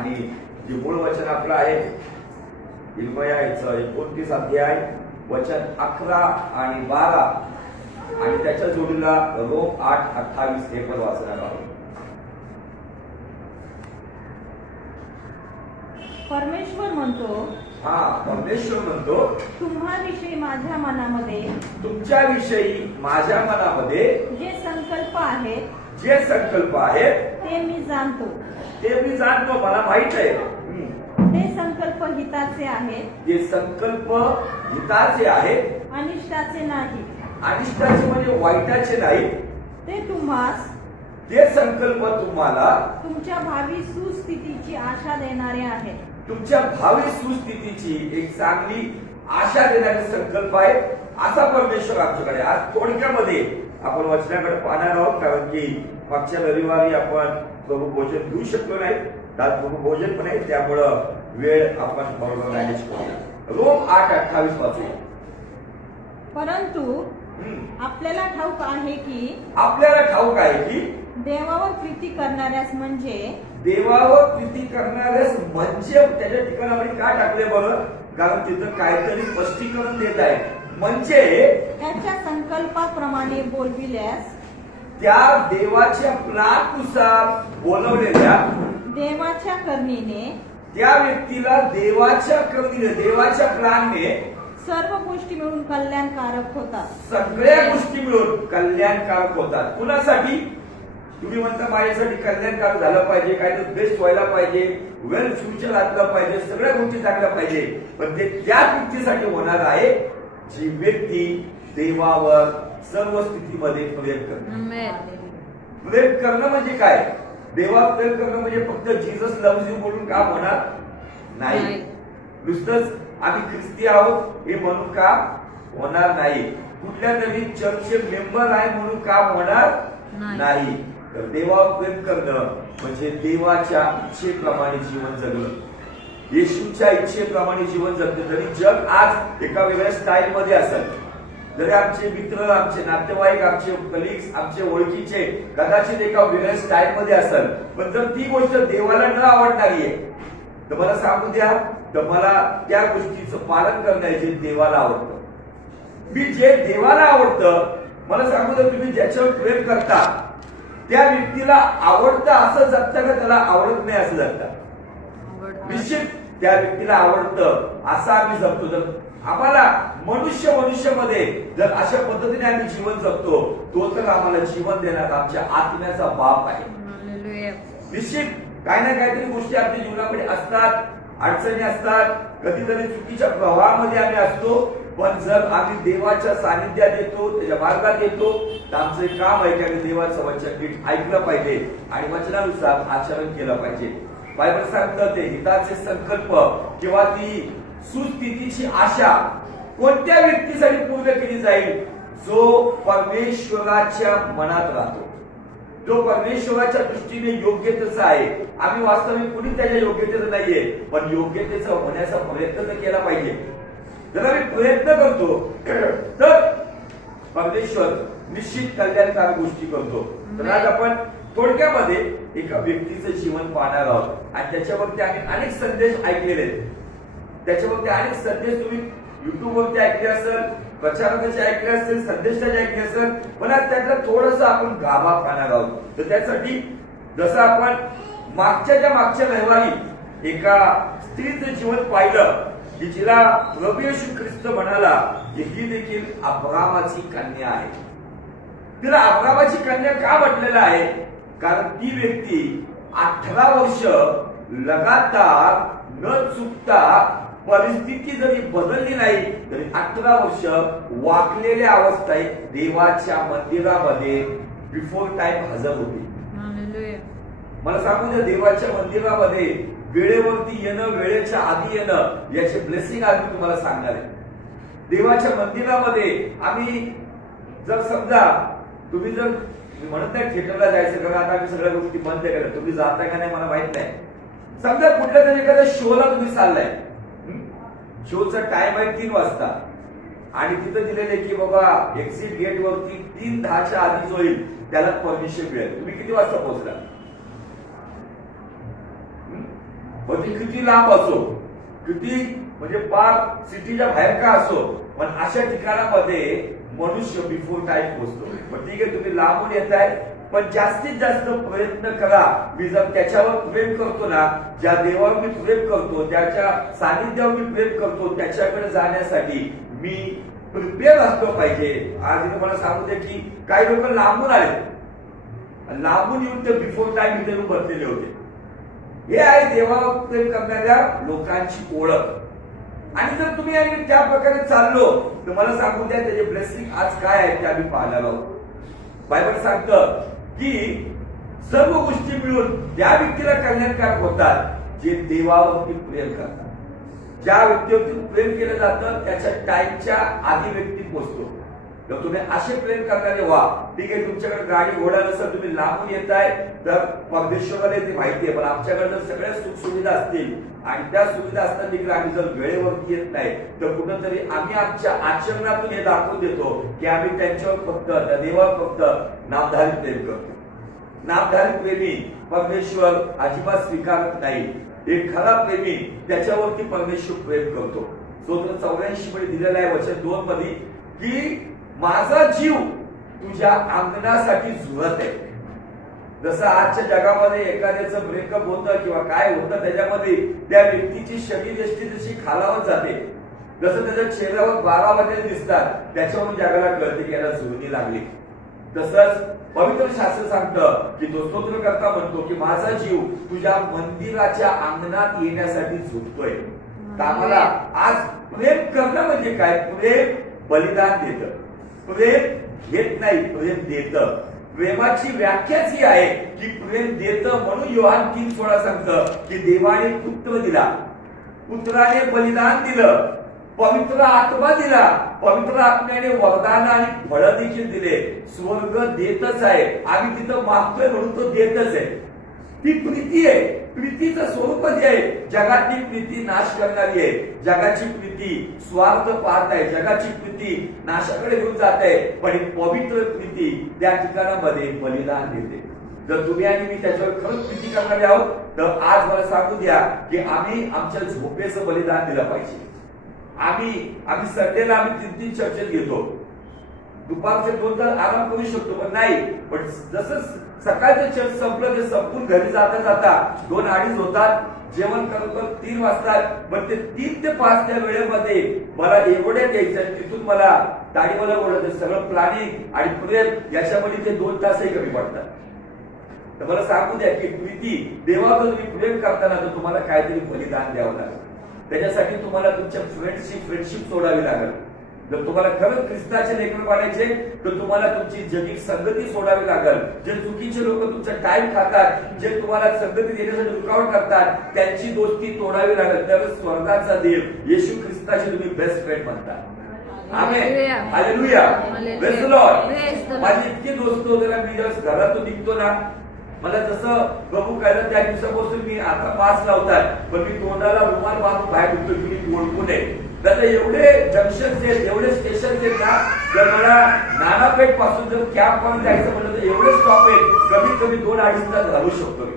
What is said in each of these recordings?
आणि जे मूळ वचन आपलं आहे इर्मयाचं 29 अध्याय वचन 11 आणि 12 आणि त्याच्या जोडीला रोम 8:28 हे पण वाचणार आहोत. परमेश्वर म्हणतो, परमेश्वर म्हणतो, तुम्हाविषयी माझ्या मनामध्ये, तुमच्याविषयी माझ्या मनामध्ये जे संकल्प आहेत ते मी जाणतो. मला माहित आहे. ते संकल्प हिताचे आहेत, जे संकल्प हिताचे आहेत, अनिष्टाचे नाही. अनिष्टाचे म्हणजे वाईटाचे नाही. ते संकल्प तुम्हाला तुमच्या भावी सुस्थितीची आशा देणारे आहेत. तुमच्या भावी सुस्थितीची एक चांगली आशा देणारे संकल्प आहे. असा परमेश्वर आमच्याकडे. आज थोडक्यामध्ये आपण वचनाकडे पाहणार आहोत, कारण की मागच्या रविवारी आपण प्रभू भोजन घेऊ शकलो नाही. आज प्रभू भोजन पण आहे, त्यामुळं वेळ आपण बरोबर मॅनेज करूया. रोम 8:28 वाचूया. परंतु आपल्याला ठाऊक आहे की देवावर प्रीती करणाऱ्यास म्हणजे त्याच्या ठिकाणी आपण काय टाकले बरं, कारण तिथं काहीतरी स्पष्टीकरण देत आहे. म्हणजे त्याच्या संकल्पाप्रमाणे बोलविल्यास, त्या देवाच्या प्लॅननुसार बोलवलेल्या देवाच्या करणीने, त्या व्यक्तीला देवाच्या प्लॅनने सर्व गोष्टी मिळून कल्याणकारक होतात. सगळ्या गोष्टी मिळून कल्याणकारक होतात. कुणासाठी? तुम्ही म्हणता माझ्यासाठी कल्याणकारक झालं पाहिजे, काहीतरी बेस्ट व्हायला पाहिजे, वेल फ्युचर आणलं पाहिजे, सगळ्या गोष्टी चांगल्या पाहिजे. पण ते त्याच व्यक्तीसाठी होणार आहे जी व्यक्ती देवावर सर्व स्थितीमध्ये प्रेम करते. प्रेम करणं म्हणजे काय? देवावर प्रेम करणं म्हणजे फक्त जीसस लव्हज यू म्हणून काम होणार नाही. नुसतंच आम्ही ख्रिस्ती आहोत हे म्हणून काम होणार नाही. कुठल्या तरी चर्चचे मेंबर आहे म्हणून काम होणार नाही. तर देवावर प्रेम करणं म्हणजे देवाच्या इच्छेप्रमाणे जीवन जगणं, येशूच्या इच्छेप्रमाणे जीवन जगणं. जरी जग आज एका वेगळ्या स्टाईल मध्ये असेल, जरी आमचे मित्र, आमचे नातेवाईक, आमचे कलिग्स, आमचे ओळखीचे कदाचित एका वेगळ्या स्टाईल मध्ये असेल, पण जर ती गोष्ट देवाला न आवडणारी आहे तर मला सांगू द्या, तर मला त्या गोष्टीचं पालन करणं जे देवाला आवडतं. मी जे देवाला आवडतं, मला सांगू द्या, तुम्ही ज्याच्यावर प्रेम करता त्या व्यक्तीला आवडतं असं जगता का त्याला आवडत नाही असं जगता? निश्चित त्या व्यक्तीला आवडतं असं आम्ही जगतो. जर आम्हाला मनुष्यमध्ये जर अशा पद्धतीने आम्ही जीवन जगतो, तो तर आम्हाला जीवन देणार आमच्या आत्म्याचा बाप आहे. निश्चित काही ना काहीतरी गोष्टी आपल्या जीवनामध्ये असतात, अडचणी असतात, कधीतरी चुकीच्या प्रवाहामध्ये आम्ही असतो. पण जर आम्ही देवाच्या सानिध्यात येतो, त्याच्या मार्गात येतो, तर आमचं एक काम आहे की आम्ही देवाचं वचन नीट ऐकलं पाहिजे आणि वचनानुसार आचरण केलं पाहिजे. बायबल सांगतं ते हिताचे संकल्प किंवा ती सुस्थितीची आशा कोणत्या व्यक्तीसाठी पूर्ण केली जाईल? जो परमेश्वराच्या मनात राहतो, जो परमेश्वराच्या दृष्टीने योग्यतेचा आहे. आम्ही वास्तविक कुणी त्याच्या योग्यतेचं नाहीये, पण योग्यतेचा होण्याचा प्रयत्न तर केला पाहिजे. जर आम्ही प्रयत्न करतो तर परमेश्वर निश्चित कल्याणकारक गोष्टी करतो. तर आज आपण थोडक्यामध्ये एका व्यक्तीचं जीवन पाहणार आहोत आणि त्याच्यावरती आम्ही अनेक संदेश ऐकलेले आहेत. त्याच्यावरती अनेक संदेश तुम्ही युट्यूब वरती ऐकले असेल, प्रचारकाचे ऐकले असेल, संदेशाचे ऐकले असेल, पण आज त्यातला थोडंसं आपण गाभा पाहणार आहोत. तर त्यासाठी जसं आपण मागच्या रविवारी एका स्त्रीचं जीवन पाहिलं की जिला प्रभू येशू ख्रिस्त म्हणाला की ही देखील अब्रामाची कन्या आहे. तिला अब्रामाची कन्या का म्हटलेलं आहे? कारण ती व्यक्ती 18 वर्ष लगातार न चुकता, परिस्थिती जरी बदलली नाही तरी 18 वर्ष वाकलेल्या अवस्थेत देवाच्या मंदिरामध्ये बिफोर टाइम हजर होती. मला सांगू द्या, देवाच्या मंदिरामध्ये वेळेवरती येणं, वेळेच्या आधी येणं याचे ब्लेसिंग आज मी तुम्हाला सांगणार आहे. देवाच्या मंदिरामध्ये आम्ही जर समजा तुम्ही जर म्हणत नाही थिएटरला जायचं कारण आता आम्ही सगळ्या गोष्टी बंद केल्या, तुम्ही जाताय का नाही मला माहित नाही. समजा कुठल्या तरी एखाद्या शोला तुम्ही चाललाय, शोचा टाइम आहे 3 वाजता आणि तिथं दिलेले की बाबा एक्झिट गेट वरती 3:10च्या आधीच होईल, त्याला परमिशन मिळेल. तुम्ही किती वाजता पोहोचला? मग ती किती लांब असो, किती म्हणजे पार सिटीच्या बाहेर का असो, पण अशा ठिकाणामध्ये मनुष्य बिफोर टाइम पोहोचतो. मग ठीक आहे, तुम्ही लांबून येताय, पण जास्तीत जास्त प्रयत्न करा. मी जर त्याच्यावर प्रेम करतो ना, ज्या देवावर मी प्रेम करतो, त्याच्या सानिध्यावर मी प्रेम करतो, त्याच्याकडे जाण्यासाठी मी प्रिपेअर असलो पाहिजे. आज इथे मला सांगू दे की काही लोक लांबून आले, लांबून येऊन ते बिफोर टाइम इथे बसलेले होते. हे आहे देवावर प्रेम करणाऱ्या लोकांची ओळख. आणि जर तुम्ही आणि त्या प्रकारे चाललो तर मला सांगू द्या त्याचे ब्लेसिंग आज काय आहे ते आम्ही पाहायला आहोत. बायबल सांगतं की सर्व गोष्टी मिळून त्या व्यक्तीला कल्याणकारक होतात जे देवावरती प्रेम करतात. ज्या व्यक्तीवरती प्रेम केलं जातं त्याच्या टाइमच्या आधी व्यक्ती पोहोचतो. तर तुम्ही असे प्रेम करणारे व्हा. ठीक आहे, तुमच्याकडे गाडी घोडा नसेल, तुम्ही लांबून येताय तर परमेश्वराला ते माहिती आहे, पण आमच्याकडे जर सगळ्या सुख सुविधा असतील आणि त्या सुविधा असताना देखील आम्ही जर वेळेवरती येत नाही तर कुठंतरी आम्ही आमच्या आचरणातून हे दाखवून देतो की आम्ही त्यांच्यावर फक्त त्या देवावर फक्त नामधारी प्रेम करतो. नामधारी प्रेमी परमेश्वर अजिबात स्वीकारत नाही. एक खरा प्रेमी त्याच्यावरती परमेश्वर प्रेम करतो. स्तोत्र 84 मध्ये दिलेला आहे वचन 2 मध्ये की माझा जीव तुझ्या अंगणासाठी झुरत आहे. जसं आजच्या जगामध्ये एखाद्याचं ब्रेकअप होतं किंवा काय होतं, त्याच्यामध्ये त्या व्यक्तीची शरीरयष्टी जशी खालावत जाते, जसं त्याच्या चेहऱ्यावर 12 वाजले दिसतात, त्याच्यावरून जगाला कळते की याला झुरणी लागली. तसंच पवित्र शास्त्र सांगतं की तो स्तोत्र करता म्हणतो की माझा जीव तुझ्या मंदिराच्या अंगणात येण्यासाठी झुकतोय. आम्हाला आज प्रेम करणं म्हणजे काय? प्रेम बलिदान देतं. प्रेम घेत नाही, प्रेम देतं. प्रेमाची व्याख्याच ही आहे की प्रेम देतं. म्हणून योहान 3:16 सांगतं की देवाने पुत्र दिला, पुत्राने बलिदान दिलं, पवित्र आत्मा दिला, पवित्र आत्म्याने वरदान आणि फळं देखील दिले. स्वर्ग देतच आहे. आम्ही तिथं मागतोय म्हणून तो देतच आहे. ती प्रीती आहे. प्रीतीचं स्वरूप जे आहे, जगातली प्रीती नाश करणारी आहे. जगाची प्रीती स्वार्थ पाहत आहे. जगाची प्रीती नाशाकडे घेऊन जात आहे. पण पवित्र प्रीती त्या ठिकाणामध्ये बलिदान देते. जर तुम्ही आणि मी त्याच्यावर खरंच प्रीती करणारे आहोत तर आज मला सांगू द्या की आम्ही आमच्या झोपेचं बलिदान दिलं पाहिजे. आम्ही संडेला आम्ही 3-3 चर्चेत घेतो. दुपारचे 2 तास आराम करू शकतो, पण नाही. पण जसं सकाळचं चर्च संपलं ते संपून घरी जाता जाता 2-2:30 होतात. जेवण करत 3 वाजतात. पण ते 3 ते 5 त्या वेळेमध्ये मला एवढ्यात यायचं, तिथून मला ताडीवाला बोलत सगळं प्लॅनिंग आणि प्रेम याच्यामध्ये ते 2 तासही कमी पडतात. तर मला सांगू द्या की प्रीती देवावर तुम्ही प्रेम करताना तर तुम्हाला काहीतरी बलिदान द्यावं लागेल. त्याच्यासाठी तुम्हाला तुमच्या फ्रेंडशिप सोडावी लागेल. जर तुम्हाला खरंच ख्रिस्ताचे लेकर पाडायचे तर तुम्हाला तुमची जगिक संगती सोडावी लागेल. जे चुकीचे लोक तुमचा टाइम खातात, जे तुम्हाला संगती देण्यासाठी रुकावट करतात, त्यांची दोस्ती तोडावी लागेल. त्यावेळेस स्वर्गाचा देव येशू ख्रिस्ताचे तुम्ही बेस्ट फ्रेंड म्हणता. आमेन, हालेलुया, प्रेज द लॉर्ड. माझी इतकी दोस्त होते ना, मी जेव्हा घरातून निघतो ना, मला जसं प्रभू कळलं त्या दिवसापासून मी आता पास लावतात, पण मी तोंडाला रुमाल बांधून बाहेर उठतो की मी ओळखू नये. त्याचं एवढे जंक्शन आहेत, एवढे स्टेशन आहेत ना, जर मला नानापेठ पासून जर कॅब पण जायचं म्हटलं तर एवढे स्टॉप आहेत, कमीत कमी 2-2.5 तास घालू शकतो मी.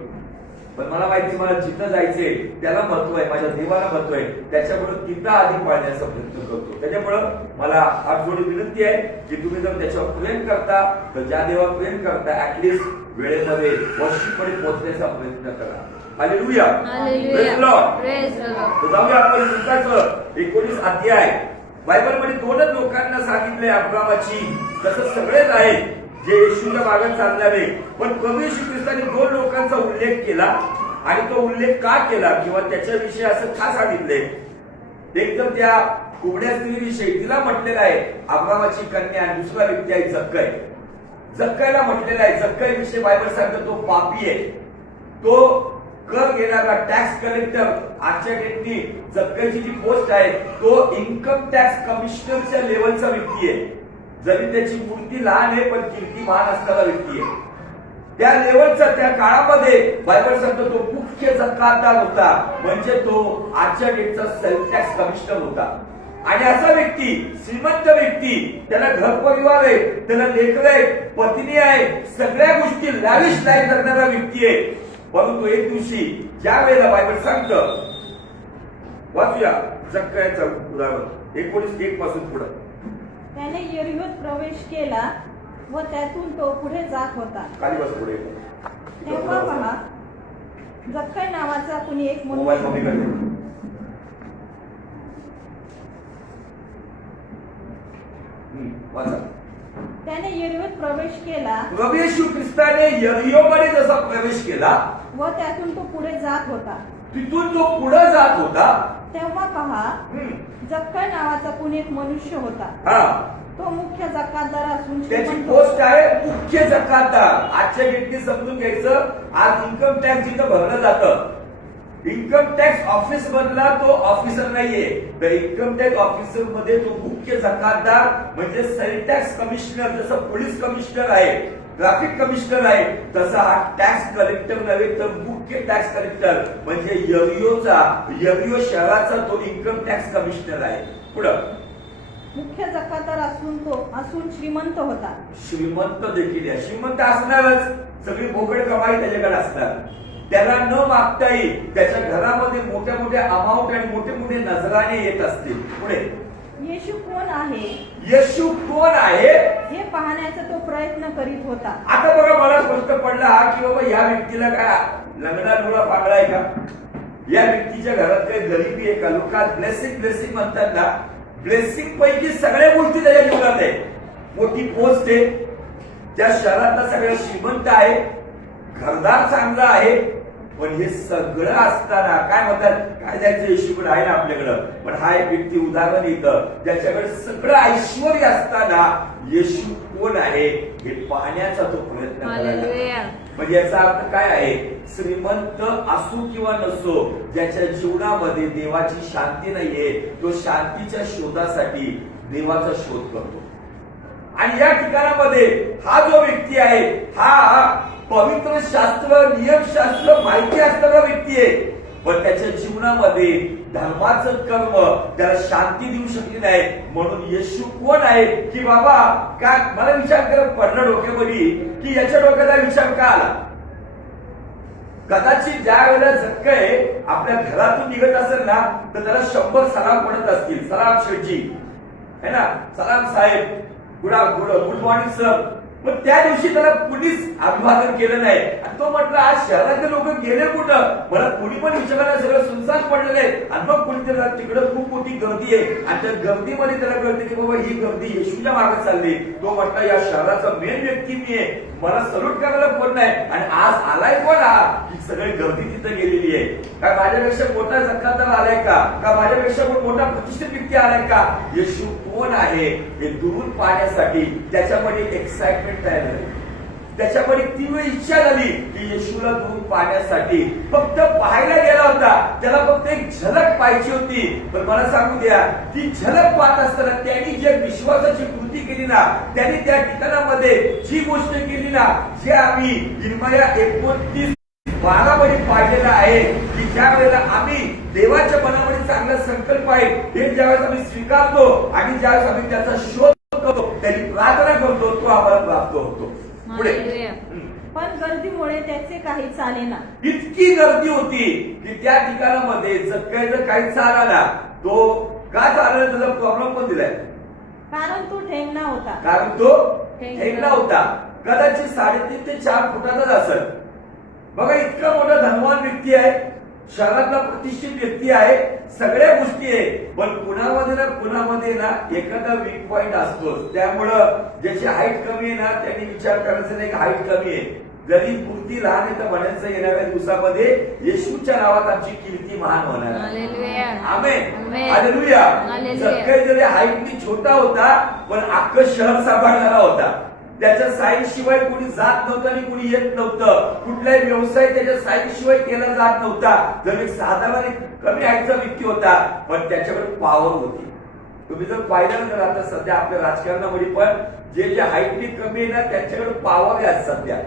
पण मला माहिती मला जिथं जायचंय त्याला महत्व आहे, माझ्या देवाला महत्व आहे. त्याच्यामुळे तिथं आधी पाळण्याचा प्रयत्न करतो. त्याच्यामुळं मला आज थोडी विनंती आहे की तुम्ही जर त्याच्यावर प्रेम करता तर ज्या देवावर प्रेम करता ऍटलिस्ट वेळेमध्ये वर्षीपर्यंत पोहोचण्याचा प्रयत्न करा. Hallelujah, praise the Lord. जाऊया आपण लुकाचं 19 अध्याय. बायबलमध्ये 2च लोकांना सांगितलंय अब्रामाची, तसं सगळेच आहेत जे येशूच्या मागे चालणारे. पण प्रभू येशू ख्रिस्ताने 2 लोकांचा उल्लेख केला. आणि तो उल्लेख का केला किंवा त्याच्याविषयी असं का सांगितले? एक तर त्या कुबड्या स्त्रीविषयी तिला म्हटलेलं आहे अब्रामाची कन्या, आणि दुसरा व्यक्ती आहे जक्कय. जक्कयला म्हटलेलं आहे, जक्कय विषयी बायबल सांगतो तो पापी आहे. तो कर घेणारा टॅक्स कलेक्टर. आजच्या डेटनी जक्कयची जी पोस्ट आहे तो इन्कम टॅक्स कमिशनरच्या लेवलचा व्यक्ती आहे. जरी त्याची मूर्ती लहान आहे पण कीर्तिमान असणारा व्यक्ती आहे. त्या लेवलचा त्या काळामध्ये बायबल सांगतो तो मुख्य जकातदार होता. म्हणजे तो आजच्या डेटचा सेल्फ टॅक्स कमिशनर होता. आणि असा व्यक्ती, श्रीमंत व्यक्ती, त्याला घर परिवार आहे, त्याला लेकर आहे, पत्नी आहे, सगळ्या गोष्टी लॅविश लाईफ करणारा व्यक्ती आहे. परंतु एक दिवशी ज्या वेळेला बायबल सांगतं, वाचूया जक्कयाचं उदाहरण 19:1 पासून पुढे. त्याने यरीहोत प्रवेश केला व त्यातून तो पुढे जात होता. खाली बस पुढे. तेव्हा पहा, जक्कय नावाचा कुणी एक मोबाईल कमी मनुष्य करते. वाचा. त्याने यरीहोत प्रवेश केला प्रभू येशू ख्रिस्ताने यरिहोमध्ये जसा प्रवेश केला, व त्यातून तो पुढे जात होता. तिथून तो पुढे जात होता. तेव्हा पहा, जक्कय नावाचा कुणी एक मनुष्य होता. हा, तो मुख्य जकातदार असून त्याची श्रीमंत पोस्ट आहे मुख्य जकातदार. आजच्या व्यक्ती समजून घ्यायचं, आज इन्कम टॅक्स जिथं भरलं जातं, इन्कम टॅक्स ऑफिस मधला तो ऑफिसर नाहीये. तर इन्कम टॅक्स ऑफिसर मध्ये तो मुख्य जकातदार म्हणजे सेल टॅक्स कमिशनर. जसं पोलीस कमिशनर आहे, ट्रॅफिक कमिशनर आहे, तसा हा टॅक्स कलेक्टर नव्हे तर मुख्य टॅक्स कलेक्टर म्हणजे यरिहो शहराचा तो इन्कम टॅक्स कमिशनर आहे. पुढं मुख्य जकातदार असून श्रीमंत होता. श्रीमंत देखील आहे. श्रीमंत असणारच, सगळी भोगड कमाई त्याच्याकडे असणार. त्याला न मागताही त्याच्या घरामध्ये मोठ्या मोठ्या अमाऊंट आणि मोठे मोठे नजराणे येत असतील. पुढे येशू कोण आहे येशू कोण आहे हे पाहण्याचा तो प्रयत्न करीत होता. आता बघा, मला स्पष्ट पडला की बाबा या व्यक्तीला काय लग्नात मुला पागळा आहे का, या व्यक्तीच्या घरात काही गरिबी आहे का. लोकात ब्लेसिंग म्हणतात ना, ब्लेसिंग पैकी सगळ्या गोष्टी त्याच्या जीवनात आहे. मोठी पोस्ट आहे, त्या शहरातला सगळ्या श्रीमंत आहे, घरदार चांगला आहे. पण हे सगळं असताना काय म्हणतात, काय द्यायचं येशूकडे आहे ना आपल्याकडं. पण हा एक व्यक्ती उदाहरण येतं ज्याच्याकडे सगळं ऐश्वर असताना येशू कोण आहे हे पाहण्याचा तो प्रयत्न करायला. म्हणजे याचा अर्थ काय आहे, श्रीमंत असो किंवा नसो, ज्याच्या जीवनामध्ये देवाची शांती नाहीये, तो शांतीच्या शोधासाठी देवाचा शोध करतो. आणि या ठिकाणामध्ये हा जो व्यक्ती आहे, हा पवित्र शास्त्र, नियमशास्त्र माहिती असणारा व्यक्ती आहे. पण त्याच्या जीवनामध्ये धर्माचं कर्म त्याला शांती देऊ शकली नाही. म्हणून येशू कोण आहे की बाबा, का मला विचार करत पडला डोक्यामध्ये की याच्या डोक्याचा विचार का आला. कदाचित ज्या वेळेला जक्कय आपल्या घरातून निघत असेल ना, तर त्याला 100 सलाम पडत असतील. सलाम शेठजी, है ना, सलाम साहेब, गुड मॉर्निंग सर. पण त्या दिवशी त्याला कुणीच अभिवादन केलं नाही. आणि तो म्हटलं, आज शहरातले लोक गेले कुठं, मला कुणी पण विचारायला सगळं सुनसान पडलेलं आहे. आणि मग कुणी त्याला तिकडं खूप मोठी गर्दी आहे आणि त्या गर्दीमध्ये त्याला कळते की बाबा ही गर्दी येशूच्या मागे चालली. तो म्हटला, या शहराचा मेन व्यक्ती मी आहे, मला सल्यूट करायला कोण नाही. आणि आज आलाय कोण हा, ही सगळी गर्दी तिथं गेलेली आहे. का माझ्यापेक्षा मोठा जकातदार आलाय का माझ्यापेक्षा कोण मोठा प्रतिष्ठित व्यक्ती आलाय का. येशू कोण आहे हे दुरून पाहण्यासाठी त्याच्यामध्ये एक्साइटमेंट तयार झाली, त्याच्यामध्ये तीव्र इच्छा झाली की येशूला दुरून पाहण्यासाठी. फक्त पाहायला गेला होता, त्याला फक्त एक झलक पाहिजे होती. पण मला सांगू द्या, ती झलक पाहत असताना त्यांनी जे विश्वासाची कृती केली ना, त्यांनी त्या ठिकाणामध्ये जी गोष्ट केली ना, जे आम्ही इर्मया 29:12 मध्ये पाहिलेलं आहे की ज्या वेळेला आम्ही देवाच्या मनामध्ये चांगला संकल्प आहे हे ज्यावेळेस आम्ही स्वीकारतो आणि ज्यावेळेस आम्ही त्याचा शोध करतो, त्यांनी प्रार्थना करतो, तो आम्हाला प्राप्त होतो. पुढे पण गर्दीमुळे त्याचे काही चालेना. इतकी गर्दी होती की त्या ठिकाणामध्ये जक्कयला काही चालला. तो का चालला त्याचा प्रॉब्लेम पण दिलाय, कारण तो ठेंगणा होता. कारण तो ठेंगणा होता. कदाचित 3.5 ते 4 फुटाचाच असेल. बघा, इतका मोठा धनवान व्यक्ती आहे, शहरातला प्रतिष्ठित व्यक्ती आहे, सगळ्या गोष्टी आहे. पण पुण्यामध्ये ना एखादा वीक पॉइंट असतोच. त्यामुळं ज्याची हाईट कमी आहे ना, त्यांनी विचार करायचा नाही हाईट कमी आहे, जरी मूर्ती लहान आहे तर म्हणायचं येणाऱ्या दिवसामध्ये येशूच्या नावात आमची कीर्ती महान होणार. आमेन, हालेलुया. जक्कय जरी हाईटनी छोटा होता पण अख्खं शहर सांभाळणारा होता. त्याच्या साईन शिवाय कोणी जात नव्हतं आणि कोणी येत नव्हतं. कुठलाही व्यवसाय त्याच्या साईन शिवाय केला जात नव्हता. जर एक साधारण कमी हाईटचा व्यक्ती होता पण त्याच्याकडे पॉवर होती. तुम्ही जर पाहिलं तर आता सध्या आपल्या राजकारणामध्ये पण जे हाईटनी कमी आहे ना त्यांच्याकडे पॉवर आहे. सध्या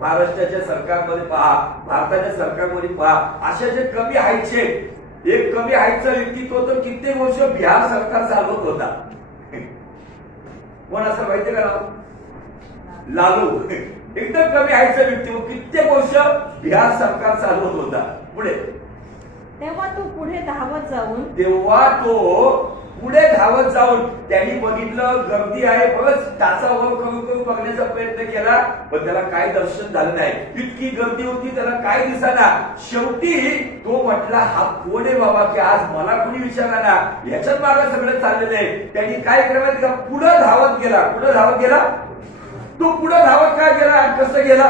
महाराष्ट्राच्या सरकारमध्ये पहा, भारताच्या सरकारमध्ये पहा, अशा जे कमी हाईटचे, एक कमी हाईटचा व्यक्ती तो तर कित्येक वर्ष बिहार सरकार चालवत होता. कोण असं माहितीये का नाव? लालू. एकदम कमी हाईटचा व्यक्ती, कित्येक वर्ष बिहार सरकार चालवत होता. पुढे तेव्हा तो पुढे धावत जाऊन त्यांनी बघितलं गर्दी आहे, बरंच टाचावर करून बघण्याचा प्रयत्न केला, पण त्याला काय दर्शन झालं नाही. इतकी गर्दी होती, त्याला काय दिसेना. शेवटी तो म्हटला, हा कोण आहे बाबा की आज मला कोणी विचारला ना, ह्याच्यात मागं सगळं चाललेलं आहे. त्यांनी काय केलं, पुढे धावत गेला. तो पुढे धावत काय गेला आणि कसं गेला,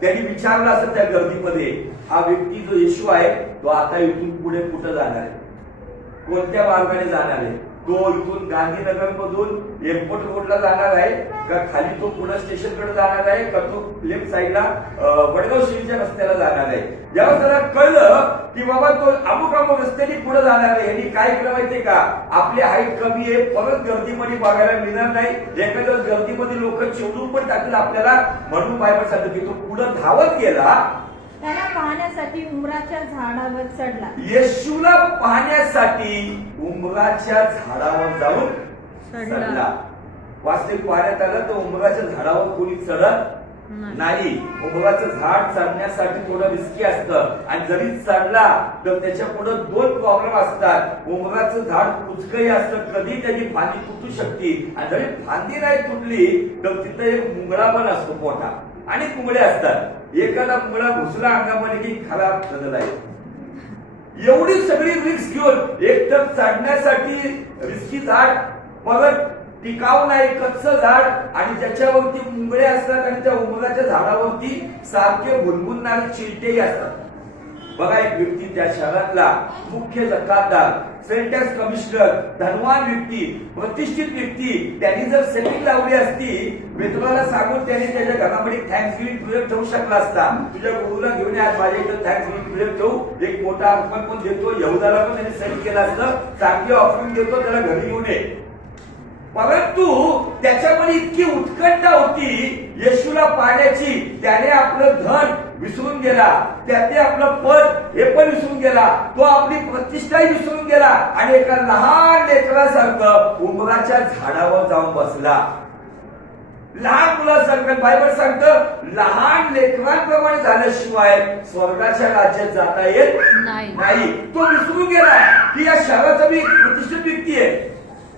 त्यांनी विचारलं असं त्या गर्दीमध्ये, हा व्यक्ती जो येशू आहे तो आता इथून पुढे कुठं जाणार आहे, कोणत्या मार्गाने जाणार आहे. तो इथून गांधीनगर मधून एअरपोर्ट रोडला जाणार आहे का खाली तो पुणे स्टेशनकडे जाणार आहे का तो लेफ्ट साईडला वडगाव शिरीच्या रस्त्याला जाणार आहे. जेव्हा त्याला कळलं की बाबा तो अमुक रस्त्याने पुढे जाणार आहे, यांनी काय केलं माहितीये का, आपली हाईट कमी आहे, परत गर्दीमध्ये बघायला मिळणार नाही, एखाद्या गर्दीमध्ये लोक चिवडून पण टाकतील आपल्याला, म्हणून बायबल सांगतो की तो पुढे धावत गेला. त्याला पाहण्यासाठी उमराच्या झाडावर चढला. येशूला पाहण्यासाठी उमराच्या झाडावर जाऊन चढला. वास्तविक पाहण्यात आलं तर उमराच्या झाडावर कोणी चढत नाही. उमराचं झाड चढण्यासाठी थोडं रिस्की असतं आणि जरी चढला तर त्याच्या पुढे 2 प्रॉब्लेम असतात. उमराचं झाड कुचकही असतं, कधी त्याची फांदी तुटू शकते, आणि जरी फांदी नाही तुटली तर तिथे एक मुंगळा पण असतो मोठा, आणि कुंबळे असतात. एखादा कुंबळा घुसला अंगामध्ये की खराब झालेला आहे. एवढी सगळी रिस्क घेऊन एक तर चढण्यासाठी रिस्की झाड, परत टिकाव नाही कच्चं झाड, आणि ज्याच्यावरती मुंगळे असतात, आणि त्या उमराच्या झाडावरती सारखे भुनभुनणारे चिलटेही असतात. बघा, एक व्यक्ती त्या शहरातला मुख्य जकातदार, सेल टॅक्स कमिशनर, धनवान व्यक्ती, प्रतिष्ठित व्यक्ती, त्यांनी जर सेटिंग लावली असती, मित्राला सांगून त्याने त्याच्या घरामध्ये थँक्स गिव्हिंग प्रेयर ठेवू शकला असता. तुझ्या गुरुला घेऊन आज माझ्या इथं थँक्स गिव्हिंग प्रेयर ठेवू, एक मोठा अर्पण पण देतो, यहुदाला पण त्याने सेट केलं असतं, चांगली ऑफरिंग देतो, त्याला घरी घेऊन ये. परंतु त्याच्यामध्ये इतकी उत्कंठा होती येशूला पाहण्याची, त्याने आपलं धन विसरून गेला, त्याने आपलं पद हे पण विसरून गेला, तो आपली प्रतिष्ठाही विसरून गेला, आणि एका लहान लेकरासारखं उमराच्या झाडावर जाऊन बसला. लहान मुलासारखं बायबल सांगतं, लहान लेकरांप्रमाणे झाल्याशिवाय स्वर्गाच्या राज्यात जाता येत नाही. तो विसरून गेला की या शहराचा मी प्रतिष्ठित व्यक्ती आहे,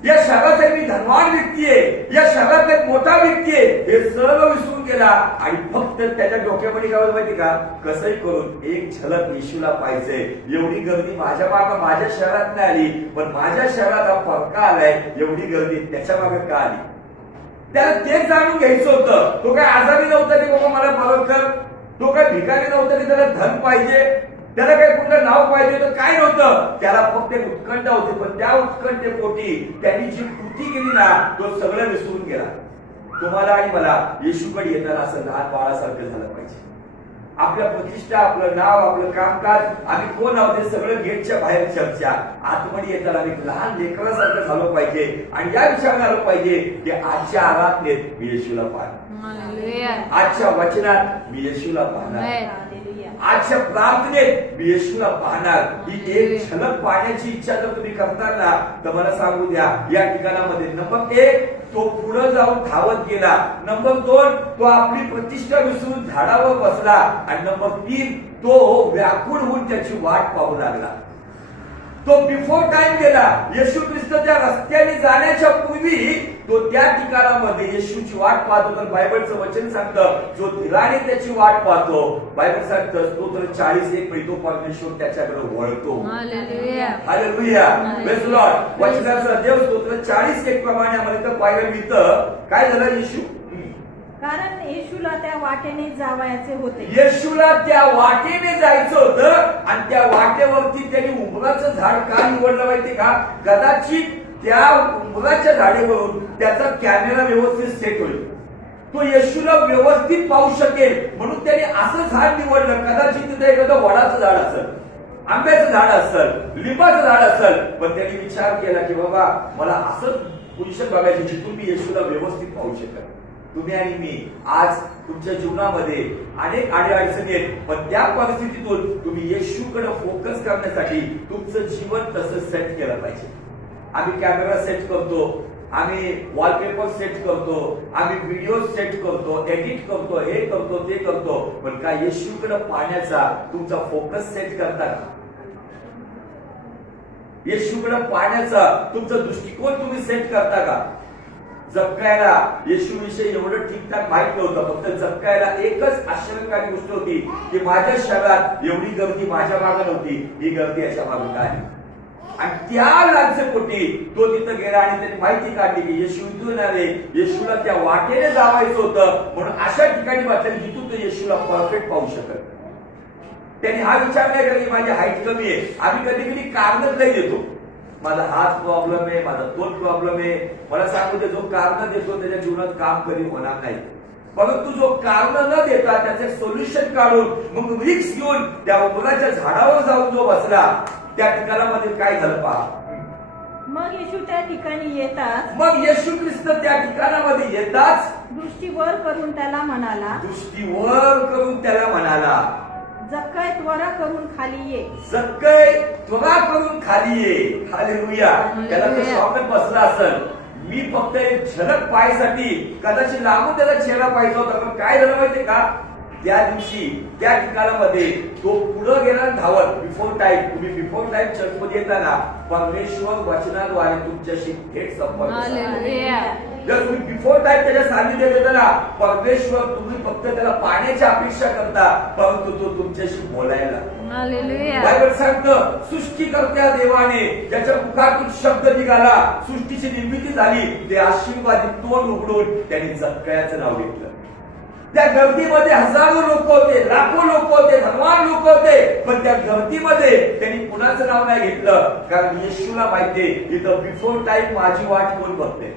या शहराचा मी धनवान व्यक्ती आहे, या शहरात एक मोठा व्यक्ती आहे, हे सर्व विसरून गेला. आणि फक्त त्याच्या डोक्यामध्ये काय माहिती का, कसंही करून एक झलक येशूला पाहिजे. एवढी गर्दी माझ्या मागे माझ्या शहरात नाही आली, पण माझ्या शहरात हा फरका आलाय, एवढी गर्दी त्याच्या मागे का आली, त्याला तेच जाणून घ्यायचं होतं. तो काय आजारी नव्हता की बाबा मला मदत कर, तो काय भिकारी नव्हता की त्याला धन पाहिजे, त्याला काही कुठलं नाव पाहिजे तर काय नव्हतं, त्याला फक्त एक उत्कंठा होती. पण त्या उत्कंठेपोटी त्यांनी जी कृती केली ना, तो सगळं विसरून गेला. तुम्हाला आणि मला येशूकडे येताना असं लहान बाळासारखं झालं पाहिजे. आपल्या प्रतिष्ठा, आपलं नाव, आपलं कामकाज, आम्ही कोण आहोत हे सगळं गेटच्या बाहेर चर्चा, आतमध्ये येताना आम्ही लहान लेकरासारखं झालं पाहिजे. आणि या विचार झालं पाहिजे की आजच्या आराधनेत मी येशूला पाहणार, आजच्या वचनात मी येशूला पाहणार, आजच्या प्रार्थनेत मी येशूला पाहणार. ही एक झलक पाहण्याची इच्छा जर तुम्ही करताल ना, तर मला सांगू द्या, या ठिकाणामध्ये नंबर 1 तो पुढे जाऊन धावत गेला, नंबर 2 तो आपली प्रतिष्ठा विसरून झाडावर बसला, आणि नंबर 3 तो व्याकुळ होऊन त्याची वाट पाहू लागला. तो बिफोर टाइम गेला. येशू ख्रिस्त त्या रस्त्याने जाण्याच्या पूर्वी तो त्या ठिकाणामध्ये येशूची वाट पाहतो. तर बायबलचं वचन सांगतं, जो धीराने त्याची वाट पाहतो, बायबल सांगतं तो तर 40 मिळतो, परमेश्वर त्याच्याकडे वळतो. Hallelujah, praise the Lord. वचनाचं देव स्तोत्र 40 प्रमाणे आम्हाला इथं पाहायला मिळतं. काय झालं येशू, कारण येशूला त्या वाटेने जावयाचे होते. येशूला त्या वाटेने जायचं होतं, आणि त्या वाटेवरती त्यांनी उमराचं झाड का निवडलं माहिती का, कदाचित त्या उमराच्या झाडेवरून त्याचा कॅमेरा व्यवस्थित सेट होईल, तो येशूला व्यवस्थित पाहू शकेल, म्हणून त्यांनी असं झाड निवडलं. कदाचित तिथे एखादं वडाचं झाड असेल, आंब्याचं झाड असेल, लिंबाचं झाड असेल, पण त्यांनी विचार केला की बाबा मला असं पोझिशन बघायची जिथून मी येशूला व्यवस्थित पाहू शकेल. तुम्ही आणि मी आज तुमच्या जीवनामध्ये अनेक अडचणी आहेत, पण त्या परिस्थितीतून तुम्ही येशूकडे फोकस करण्यासाठी तुमचं जीवन तसं सेट केलं पाहिजे. आम्ही कॅमेरा सेट करतो, आम्ही वॉलपेपर सेट करतो, आम्ही व्हिडिओ सेट करतो, एडिट करतो, हे करतो ते करतो, पण काय येशूकडे पाहण्याचा तुमचा फोकस सेट करता का? येशूकडे पाहण्याचा तुमचा दृष्टिकोन तुम्ही सेट करता का? जक्कायला येशू विषयी एवढं ठीकठाक माहित नव्हतं, फक्त जक्कायला एकच आश्चर्यकारी गोष्ट होती की माझ्या शहरात एवढी गर्दी माझ्या मागे नव्हती, ही गर्दी याच्या मागे काय? आणि त्या लालसेपोटी तो तिथं गेला आणि त्याने माहिती काढली की येशू इथून आले, येशूला त्या वाटेने जावायचं होतं, म्हणून अशा ठिकाणी वाटलं जिथून तो येशूला परफेक्ट पाहू शकत. त्यांनी हा विचार नाही केला की माझी हाईट कमी आहे. आम्ही कधी कधी कारणच नाही देतो, माझा हाच प्रॉब्लेम आहे, माझा तोच प्रॉब्लेम आहे. मला सांगू दे, जो कारण देतो त्याच्या जीवनात काम कधी होणार नाही, परंतु जो कारण न देता त्याचे सोल्युशन काढून मग रिक्स घेऊन त्या मुलाच्या झाडावर जाऊन जो बसला, त्या ठिकाणामध्ये काय झालं पहा. मग येशू त्या ठिकाणी येताच, मग येशू ख्रिस्त त्या ठिकाणामध्ये येताच दृष्टी वर करून त्याला म्हणाला, दृष्टीवर करून त्याला म्हणाला, जक्कय त्वरा करून खाली ये. जक्कय त्वरा करून खाली ये. हालेलुया. त्याला तो शॉकच बसला असेल. मी फक्त एक झलक पाहायसाठी कदाचित लागून त्याला चेहरा पाहिजे होता, पण काय झालं माहितीये का, त्या दिवशी त्या ठिकाणामध्ये तो पुढे गेला धावत. बिफोर टाइम, तुम्ही बिफोर टाइम चर्चमध्ये येताना परमेश्वर वचनाद्वारे तुमच्याशी थेट संपर्क साधतो. जर तुम्ही बिफोर टाइम त्याच्या सान्निध्यात येताना परमेश्वर, तुम्ही फक्त त्याला पाण्याची अपेक्षा करता, परंतु तो तुमच्याशी बोलायला. बायबल सांगतं, सृष्टीकर्त्या देवाने ज्याच्या मुखातून शब्द निघाला, सृष्टीची निर्मिती झाली, ते आशीर्वादित तोंड उघडून त्यांनी जक्कयाचं नाव घेतलं. त्या गर्दीमध्ये हजारो लोक होते, लाखो लोक होते, धनवान लोक होते, पण त्या गर्दीमध्ये त्यांनी कुणाचं नाव नाही घेतलं, कारण येशूला माहितीये इथं बिफोर टाइम माझी वाट कोण बघते.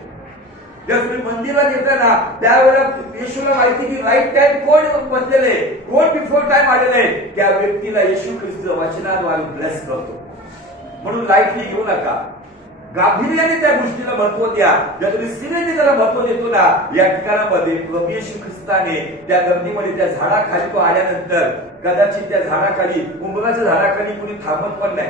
जर तुम्ही मंदिरात येताना त्यावेळेला येशूला माहिती की राईट टाइम कोण बसलेले, कोण बिफोर टाइम आलेले, त्या व्यक्तीला येशू ख्रिस्त वचनाद्वारे ब्लेस करतो. म्हणून लाईटली घेऊ नका, गांभीर्याने त्या गोष्टीला महत्व द्या. जर तुम्ही सिरियसली त्याला महत्व देतो ना, या ठिकाणामध्ये प्रभू येशू ख्रिस्ताने त्या गर्दीमध्ये त्या झाडाखाली तो आल्यानंतर कदाचित त्या झाडाखाली, उंबराच्या झाडाखाली कुणी थांबत पण नाही.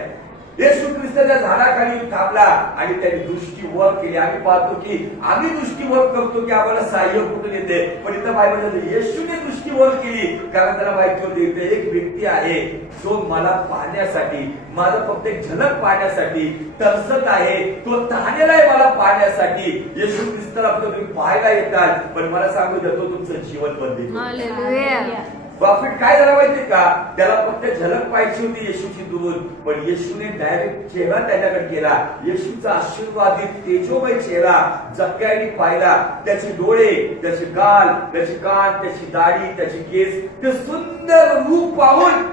येशू ख्रिस्त त्या झाडाखाली थांबला आणि त्यांनी दृष्टी वर केली. आम्ही पाहतो की आम्ही दृष्टी वर करतो की आम्हाला सहाय्य कुठून येते, पण इथं बायबलमध्ये येशूने दृष्टी वर केली, कारण त्याला माहिती होते इथे एक व्यक्ती आहे जो मला पाहण्यासाठी, माझं फक्त एक झलक पाहण्यासाठी तरसत आहे, तो तहानेला आहे मला पाहण्यासाठी. येशू ख्रिस्ताला फक्त तुम्ही पाहायला येतात, पण मला सांगू देतो तुमचं जीवन बदलेल. प्रॉफिट काय झाला माहितीये का, त्याला फक्त झलक पाहिजे होती येशूची दूर, पण येशूने डायरेक्ट चेहरा त्याच्याकडे केला. येशूचा आशीर्वादित तेजोमय चेहरा जक्कयाने पाहिला. त्याचे डोळे, त्याचे गाल, त्याचे कान, त्याची दाढी, त्याचे केस, ते सुंदर रूप पाहून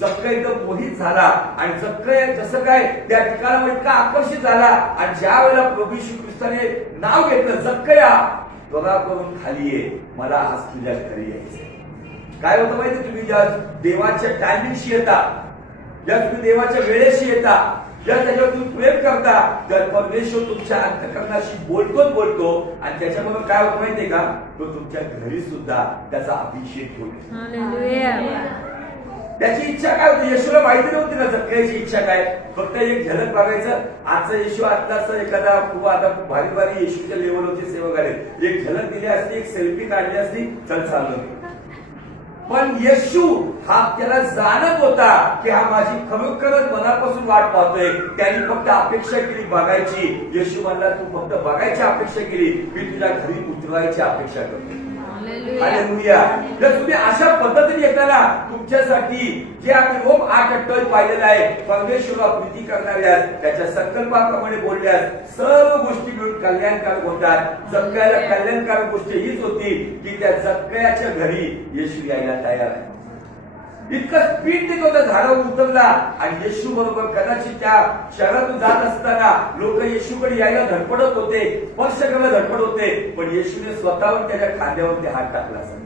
जक्कय तर मोहित झाला. आणि जक्कय जसं काय त्या ठिकाणावर इतका आकर्षित झाला. आणि ज्या वेळेला प्रभू येशू ख्रिस्ताने नाव घेतलं, जक्कया त्वरा करून खाली ये, मला आज तुझ्या घरी यायचं. काय होतं माहिती, तुम्ही ज्या देवाच्या टायमिंगशी येता, ज्या तुम्ही देवाच्या वेळेशी येता, ज्या त्याच्यावर तुम्ही प्रेम करता, तर परमेश्वर तुमच्या अंतःकरणाशी बोलतो आणि त्याच्यामुळे काय होतं माहितीये का, तो तुमच्या घरी सुद्धा त्याचा अभिषेक होतो. त्याची इच्छा काय होती, येशूला माहिती नव्हती ना जक्कयाची इच्छा काय, फक्त एक झलक बघायचं. आजचा येशू आत्ताचा एखादा खूप आता भारी भारी येशूच्या लेवलवरचे सेवक आले, एक झलक दिली असती, एक सेल्फी काढली असती, चल चाललं. पण येशू हा त्याला जाणत होता की हा माझी खरोखरच मनापासून वाट पाहतोय. त्यांनी फक्त अपेक्षा केली बघायची. येशू म्हणला, तू फक्त बघायची अपेक्षा केली, मी तुझ्या घरी उतरवायची अपेक्षा करतो. हालेलुया. जर तुम्ही अशा पद्धतीने येताना, तुमच्यासाठी जे आम्ही रोम 8 अट्टल पाहिलेलं आहे, परमेश्वराला प्रीती करणाऱ्यास, त्याच्या संकल्पाप्रमाणे बोलल्यास सर्व गोष्टी मिळून कल्याणकारक होतात. जक्कयाला कल्याणकारक गोष्ट हीच होती की त्या जक्कयाच्या घरी येशू यायला तयार आहे. इतकं स्पीडने तो त्या झाडावर उतरला आणि येशू बरोबर कदाचित त्या शहरातून जात असताना लोक येशूकडे यायला धडपडत होते, स्पर्श करायला धडपडत होते, पण येशूने स्वतःहून त्याच्या खांद्यावर ते हात टाकला असेल.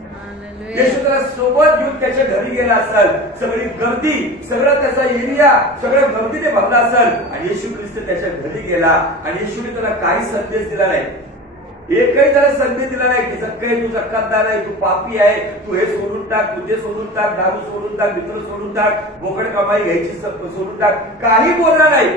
येशू त्याला सोबत घेऊन त्याच्या घरी गेला असेल. सगळी गर्दी, सगळा त्याचा एरिया सगळ्या गर्दीने भरला असेल आणि येशू ख्रिस्त त्याच्या घरी गेला आणि येशूने त्याला काही संदेश दिला नाही, एकही त्याला संदेश दिला नाही की जक्कय तू जक्कातदार आहे, तू पापी आहे, तू हे सोडून टाक, तू ते सोडून टाक, दारू सोडून टाक, मित्र सोडून टाक, बोकड कमाई घ्यायची सोडून टाक, काही बोलला नाही.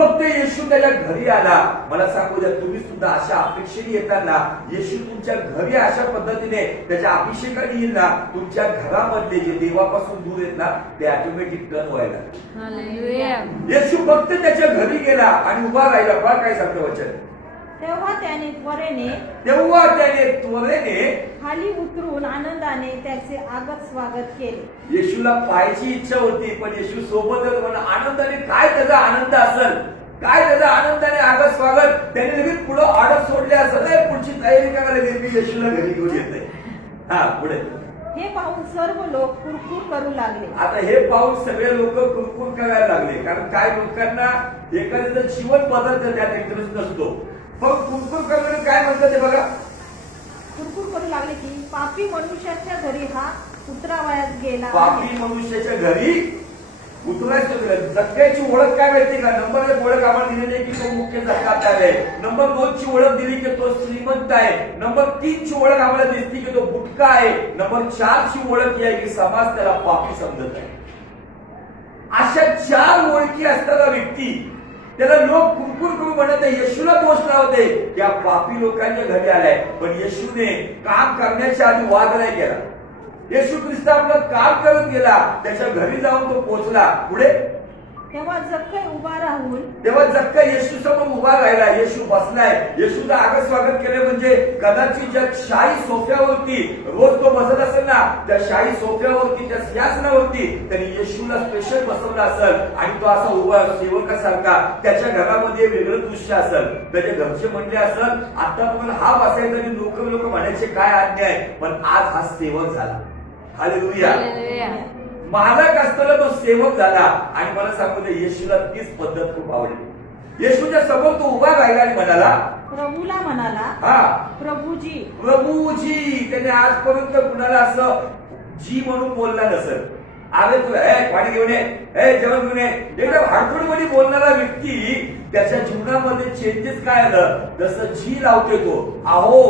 फक्त येशू त्याच्या घरी आला. मला सांगू द्या, तुम्ही सुद्धा अशा अपेक्षेने येताना येशू तुमच्या घरी अशा पद्धतीने त्याच्या अभिषेकाने येईल ना, तुमच्या घरामधले जे देवापासून दूर आहेत ना, ते ऑटोमॅटिक टर्न व्हायला. हालेलुया. येशू फक्त त्याच्या घरी गेला आणि उभा राहिला. बघा काय सांगतं वचन. तेव्हा त्याने त्वरेने खाली उतरून आनंदाने त्याचे आगत स्वागत केले. येशूला पाहायची इच्छा होती, पण येशू सोबतच म्हणा आनंदाने. काय त्याचा आनंद असेल, काय त्याचा आनंदाने आगत स्वागत. त्याने लगेच पुढे आडत सोडले असेल, पुढची तयारी करायला लगेच मी येशूला घरी घेऊन येते. हा पुढे हे पाहून सर्व लोक कुरकुर करू लागले. आता हे पाहून सगळे लोक कुरकुर करायला लागले. कारण काय लोकांना एखाद्याचं जीवन बदलतं त्यात इंटरेस्ट नसतो. मग कुरकुर करणारे काय म्हणतात ते बघा. कुरकुर करू लागले की पापी मनुष्याच्या घरी हा उतरावयास गेला आहे. पापी मनुष्याच्या घरी उतरायचं. जक्क्याची ओळख काय माहिती का? नंबर 1 ओळख आम्हाला दिलेली आहे की तो मुख्य जक्कादार आहे. नंबर 2 ची ओळख दिली की तो श्रीमंत आहे. नंबर 3 ची ओळख आम्हाला दिसते की तो बुटका आहे. नंबर 4 ची ओळख ही आहे की समाज त्याला पापी समजत आहे. अशा 4 ओळखी असणारा व्यक्ती त्याला लोक कुरकुर करू म्हणत आहे. येशूला दोष लावते की पापी लोकांच्या घरी आलाय. पण येशूने काम करण्याच्या आधी वाद नाही केला. येशू ख्रिस्त आपलं काम करत गेला. त्याच्या घरी जाऊन तो पोहोचला. पुढे तेव्हा जक्कई उभा राहून जक्का येशू समोर उभा राहिला. येशू बसलाय. येशूचं आगत स्वागत केलं म्हणजे कदाचित ज्या शाही सोफ्यावरती रोज तो बसत असेल ना, त्या शाही सोफ्यावरती, त्या सिंहासनावरती त्यांनी येशूला स्पेशल बसवलं असेल. आणि तो असा उभा सेवकासारखा. त्याच्या घरामध्ये वेगळं दृश्य असेल. त्याच्या घरचे म्हणले असेल, आता पण हा बसायचा आणि लोक म्हणायचे काय आज्ञा आहे. पण आज हा सेवक झाला. हालेलुया. मालक असताना तो सेवक झाला. आणि मला सांगू दे, येशूला तीच पद्धत खूप आवडली. येशूच्या समोर तो उभा राहिला आणि म्हणाला, प्रभूला म्हणाला, हा प्रभूजी. त्याने आजपर्यंत कुणाला असं जी म्हणून बोलला नसेल. अरे तू पाणी घेऊन ये, जेवण घेऊन ये. एकदम हाडफडमध्ये बोलणारा व्यक्ती त्याच्या जीवनामध्ये चेंजेस काय आलं. जसं जी लावतोय तो, अहो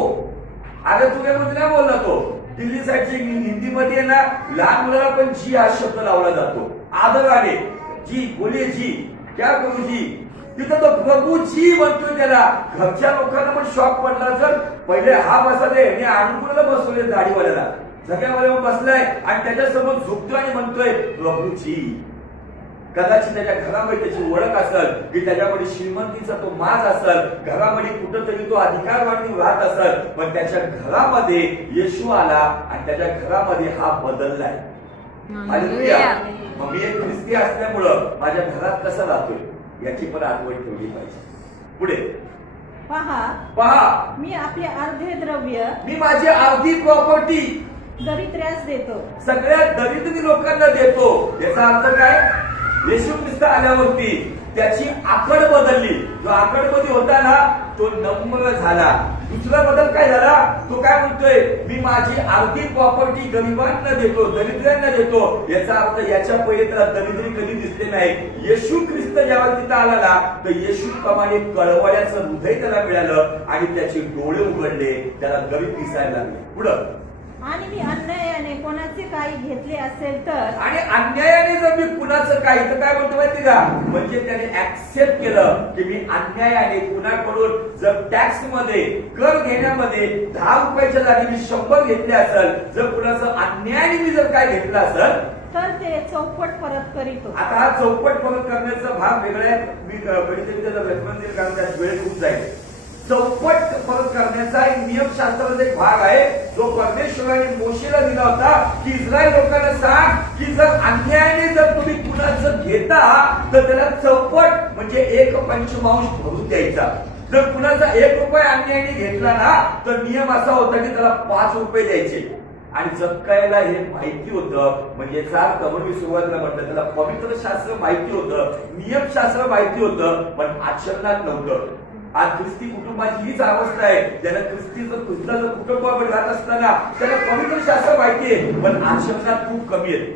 अरे तू काय नाही बोलला तो. दिल्ली साईडची हिंदीमध्ये ना लहान मुलाला पण जी हा शब्द लावला जातो आदराने. जी बोलिये जी, क्या करू जी. तिथं तो प्रभू जी म्हणतोय. त्याला घरच्या लोकांना पण शॉक पडला. जर पहिले हा बसले आणि आणून बसवले दाढीवाल्याला, सगळ्यावर बसलाय आणि त्याच्यासमोर झुकतोय आणि म्हणतोय प्रभूजी. कदाचित त्याच्या घरामध्ये त्याची ओळख असेल की त्याच्यामध्ये श्रीमंतीचा तो माज असेल. घरामध्ये कुठंतरी तो अधिकारवाणी राहत असेल. पण त्याच्या घरामध्ये येशू आला आणि त्याच्या घरामध्ये हा बदललाय. मग मी एक ख्रिस्ती असल्यामुळं माझ्या घरात कसं राहतोय याची पण आठवण ठेवली पाहिजे. पुढे पहा, मी आपले अर्धे द्रव्य, मी माझी अर्धी प्रॉपर्टी दरिद्र्यास देतो. सगळ्या दरिद्री लोकांना देतो. याचा अर्थ काय? येशू ख्रिस्त आल्यावरती त्याची आकड बदलली. जो आकडमध्ये होता ना तो नम्र झाला. दुसरा बदल काय झाला? तो काय म्हणतोय, मी माझी अर्धी प्रॉपर्टी गरिबांना देतो, दरिद्र्यांना देतो. याचा अर्थ याच्या पहिले त्याला दरिद्री कधी दिसले नाही. येशू ख्रिस्त जेव्हा तिथं आला ना, तर येशू प्रमाणे कळवळ्याचं हृदय त्याला मिळालं आणि त्याचे डोळे उघडले. त्याला गरीब दिसायला लागले. पुढं, आणि मी अन्यायाने कोणाचे काही घेतले असेल तर, आणि अन्यायाने जर मी कुणाचं काही, तर काय म्हणतो माहिती का? म्हणजे त्याने ऍक्सेप्ट केलं की मी अन्यायाने कुणाकडून जर टॅक्स मध्ये, कर घेण्यामध्ये 10 रुपयाच्या जागी मी 100 घेतले असेल, जर कुणाचं अन्यायाने मी जर काय घेतलं असेल तर ते चौपट परत करीतो. आता हा चौपट परत करण्याचा भाग वेगळा आहे. मी कधीतरी त्याचा रेफरन्स देईल कारण त्यात वेळ खूप जाईल. चौपट परत करण्याचा एक नियमशास्त्राचा एक भाग आहे जो परमेश्वराने मोशेला दिला होता की इस्रायल लोकांना सांग की जर अन्यायाने जर तुम्ही कुणाचं घेता तर त्याला चौपट म्हणजे 1/5 भरून द्यायचा. जर कुणाचा 1 रुपया अन्यायाने घेतला ना तर नियम असा होता की त्याला 5 रुपये द्यायचे. आणि जक्कायला हे माहिती होतं. म्हणजे मी सुरुवातीला म्हटलं त्याला पवित्र शास्त्र माहिती होतं, नियमशास्त्र माहिती होतं, पण आचरणात नव्हतं. आज ख्रिस्ती कुटुंबाची हीच अवस्था आहे. ज्याला ख्रिस्ताचं कुटुंबामध्ये राहत असताना त्याला पवित्र शास्त्र माहिती आहे पण आचरणात खूप कमी आहे.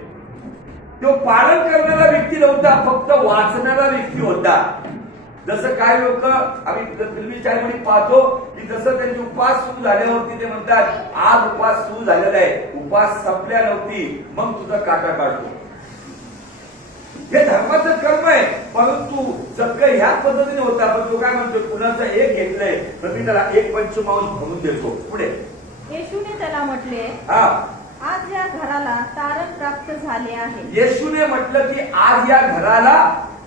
तो पालन करणारा व्यक्ती नव्हता, फक्त वाचणारा व्यक्ती होता. जसं काय लोक आम्ही फिल्मी चॅनलमध्ये पाहतो की जसं त्यांचे उपास सुरू झाल्यावरती ते म्हणतात आज उपास सुरू झालेला आहे, उपास संपल्या नव्हती, मग तुझा काटा काढतो. हे धर्माचं कर्म आहे. परंतु सगळं ह्याच पद्धतीने होता. पण तो काय म्हणतो, कुणाचं एक घेतलंय तर मी त्याला एक पंचमांश भरून देतो. पुढे येशूने त्याला म्हटले, हा, आज या घराला तारण प्राप्त झाले आहे. येशूने म्हटलं की आज या घराला,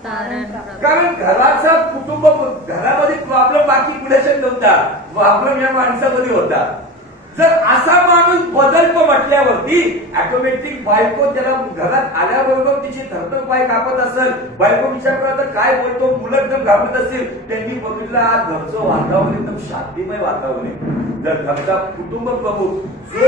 तारण प्राप्त. कारण घराचा कुटुंब, घरामध्ये प्रॉब्लेम बाकी कुणाच्या नव्हता, प्रॉब्लेम या माणसामध्ये होता. जर असा माणूस बदलतो म्हटल्यावरती ऑटोमॅटिक बायको त्याला घरात आल्याबरोबर तिची थरथर पाय कापत असेल, बायको विचार करत काय बोलतो, मुलं एकदम घाबरत असेल. त्यांनी बघितलं आज घरचं वातावरण एकदम शांतिमय वातावरण आहे. जर घरचा कुटुंब प्रमुख जो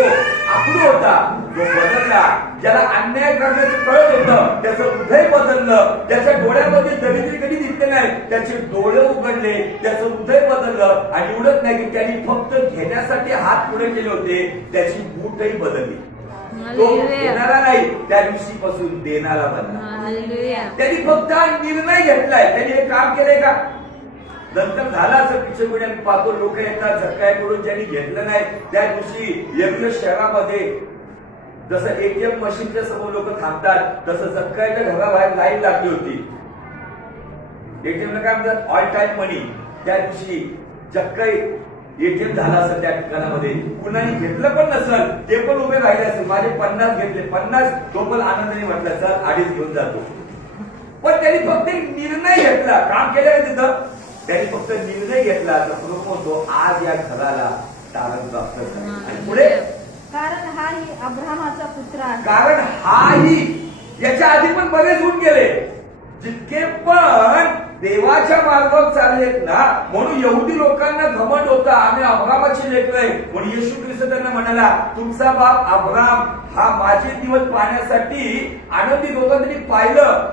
आकडू होता, जो बदलला, ज्याला अन्याय करण्याचं कळत होतं, त्याचं हृदय बदललं, त्याच्या डोळ्यामध्ये दरिद्री कधी दिसले नाही, त्याचे डोळे उघडले, त्याचं हृदय बदललं. आणि एवढंच नाही की त्यांनी फक्त घेण्यासाठी हात पुढे केले होते, त्याची बूटही बदलली. तो देणारा नाही, त्या दिवशीपासून देणारा बनला. त्यांनी फक्त हा निर्णय घेतलाय. त्यांनी हे काम केलंय का? नंतर झाला असं पिछेपुढे आम्ही पाहतो, लोक येतात झटकायकडून ज्यांनी घेतलं नाही. त्या दिवशी एवढ्या शहरामध्ये जसं एटीएम मशीनच्या समोर लोक थांबतात, तसं झटकायच्या घराबाहेर लाईन लागली होती. एटीएमला काय म्हणतात, ऑल टाइम मनी. त्या दिवशी जक्काई एटीएम झाला असेल त्या ठिकाणामध्ये, कुणाही घेतलं पण नसल, ते पण उभे राहिले असेल. माझे 50 घेतले, 50. तो पण आनंदाने म्हटलं चल 2.5 घेऊन जातो. पण त्यांनी फक्त एक निर्णय घेतला. काम केलं का तिथं? त्यांनी फक्त निर्णय घेतला. तर म्हणतो आज या घराला तारण प्राप्त झाले. आणि पुढे कारण हाही अब्रामाचा पुत्र आहे. कारण हाही, याच्या आधी पण बरेच होऊन गेले, जितके पण देवाच्या मार्गावर चाललेत ना. म्हणून यहुदी लोकांना घमंड होता, आम्ही अब्रामाचे लेकर आहे. म्हणून येशू ख्रिस्त त्यांना म्हणाला, तुमचा बाप अब्राम हा माझे दिवस पाहण्यासाठी आनंदी होता. त्यांनी पाहिलं.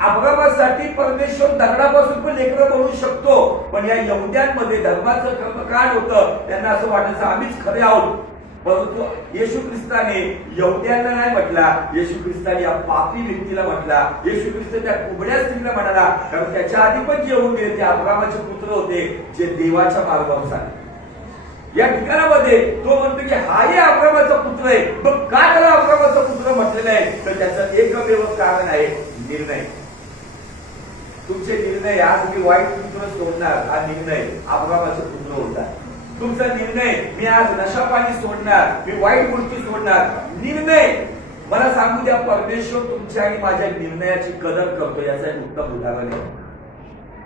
अब्रामासाठी परमेश्वर दगडापासून पण लेकरं बनवू शकतो. पण या यहुद्यांमध्ये धर्माचं कर्मकांड होतं. त्यांना असं वाटायचं आम्हीच खरे आहोत. परंतु येशू ख्रिस्ताने यहुद्यांना नाही म्हटला, येशू ख्रिस्ताने या पापी व्यक्तीला म्हटला. येशू ख्रिस्त त्या कुबड्या स्त्रीला म्हणाला, कारण त्याच्या आधी पण जे यहुदी ते अब्रामाचे पुत्र होते, जे देवाच्या मार्गावर चालले. या ठिकाणामध्ये तो म्हणतो की हाही अब्रामाचा पुत्र आहे. मग का त्याला अब्रामाचा पुत्र म्हटलेलं आहे? तर त्याचं एकमेव कारण आहे, निर्णय. तुमचे निर्णय, आज मी वाईट पुत्र सोडणार, हा निर्णय अब्रामाचा पुत्र होता. तुमचा निर्णय, मी आज नशा पाणी सोडणार, मी वाईट गोष्टी सोडणार, निर्णय. मला सांगू द्या, परमेश्वर तुमच्या आणि माझ्या निर्णयाची कदर करतो. याचं एक उत्तम उदाहरण आहे.